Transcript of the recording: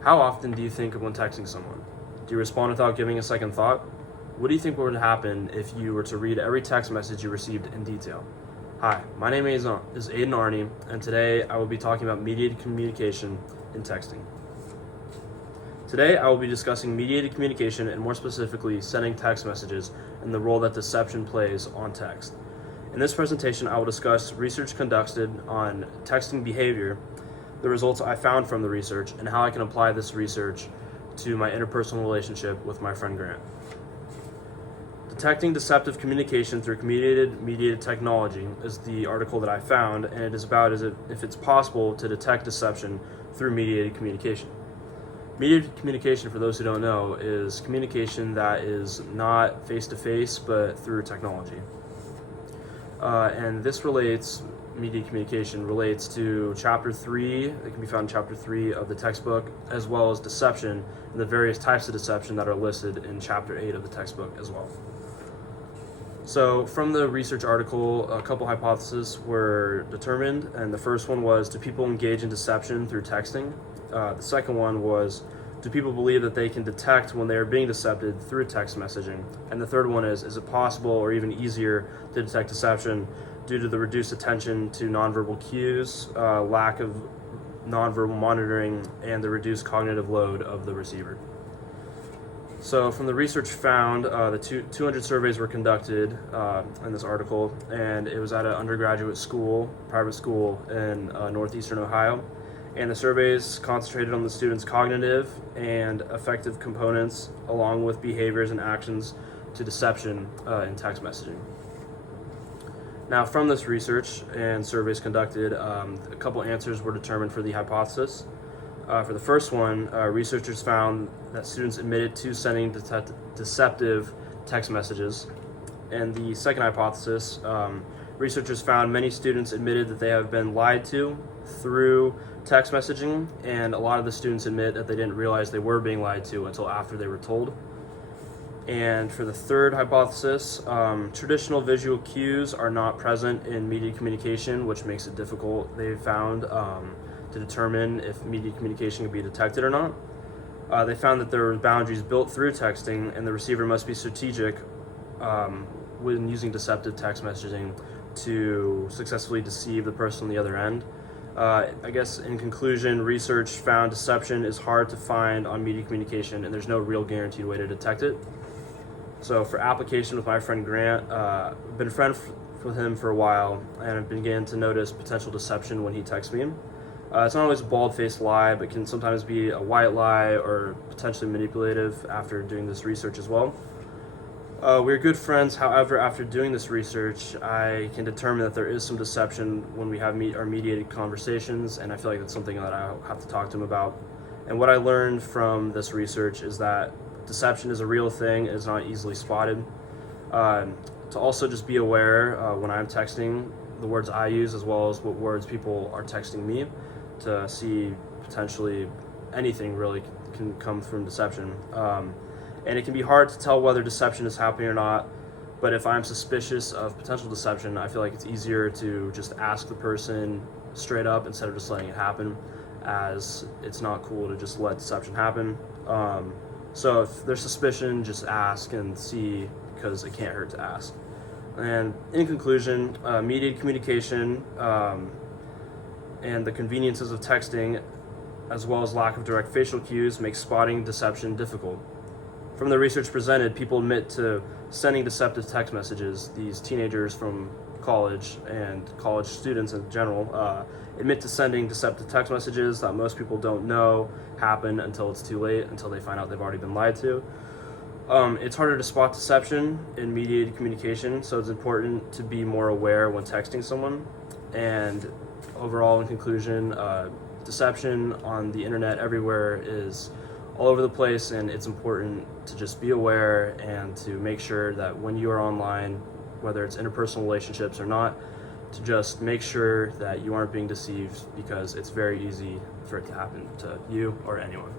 How often do you think of when texting someone? Do you respond without giving a second thought? What do you think would happen if you were to read every text message you received in detail? Hi, my name is Aidan Arney, and today I will be talking about mediated communication in texting. Today I will be discussing mediated communication and more specifically sending text messages and the role that deception plays on text. In this presentation I will discuss research conducted on texting behavior, the results I found from the research, and how I can apply this research to my interpersonal relationship with my friend Grant. Detecting deceptive communication through mediated technology is the article that I found, and it is about if it's possible to detect deception through mediated communication. Mediated communication, for those who don't know, is communication that is not face-to-face but through technology. And this mediated communication relates to chapter 3, it can be found in chapter 3 of the textbook, as well as deception and the various types of deception that are listed in chapter 8 of the textbook as well. So from the research article, a couple hypotheses were determined, and the first one was, do people engage in deception through texting? The second one was, do people believe that they can detect when they are being decepted through text messaging? And the third one is it possible or even easier to detect deception due to the reduced attention to nonverbal cues, lack of nonverbal monitoring, and the reduced cognitive load of the receiver? So from the research found, the 200 surveys were conducted in this article, and it was at an undergraduate school, private school in northeastern Ohio. And the surveys concentrated on the students' cognitive and affective components, along with behaviors and actions to deception in text messaging. Now, from this research and surveys conducted, a couple answers were determined for the hypothesis. For the first one, researchers found that students admitted to sending deceptive text messages. And the second hypothesis, researchers found many students admitted that they have been lied to through text messaging, and a lot of the students admit that they didn't realize they were being lied to until after they were told. And for the third hypothesis, traditional visual cues are not present in mediated communication, which makes it difficult, they found, to determine if mediated communication can be detected or not. They found that there were boundaries built through texting, and the receiver must be strategic when using deceptive text messaging to successfully deceive the person on the other end. I guess in conclusion, research found deception is hard to find on mediated communication, and there's no real guaranteed way to detect it. So for application with my friend Grant, I've been a friend with him for a while, and I've began to notice potential deception when he texts me. It's not always a bald-faced lie, but can sometimes be a white lie or potentially manipulative after doing this research as well. We're good friends, however, after doing this research, I can determine that there is some deception when we have our mediated conversations, and I feel like that's something that I'll have to talk to him about. And what I learned from this research is that deception is a real thing, it's not easily spotted. To also just be aware when I'm texting, the words I use as well as what words people are texting me, to see potentially anything really can come from deception. And it can be hard to tell whether deception is happening or not, but if I'm suspicious of potential deception, I feel like it's easier to just ask the person straight up instead of just letting it happen, as it's not cool to just let deception happen. So if there's suspicion, just ask and see, because it can't hurt to ask. And in conclusion, mediated communication and the conveniences of texting, as well as lack of direct facial cues, make spotting deception difficult. From the research presented, people admit to sending deceptive text messages. These teenagers from college and college students in general admit to sending deceptive text messages that most people don't know happen until it's too late, until they find out they've already been lied to. It's harder to spot deception in mediated communication, so it's important to be more aware when texting someone. And overall, in conclusion, deception on the internet everywhere is all over the place, and it's important to just be aware and to make sure that when you are online, whether it's interpersonal relationships or not, to just make sure that you aren't being deceived, because it's very easy for it to happen to you or anyone.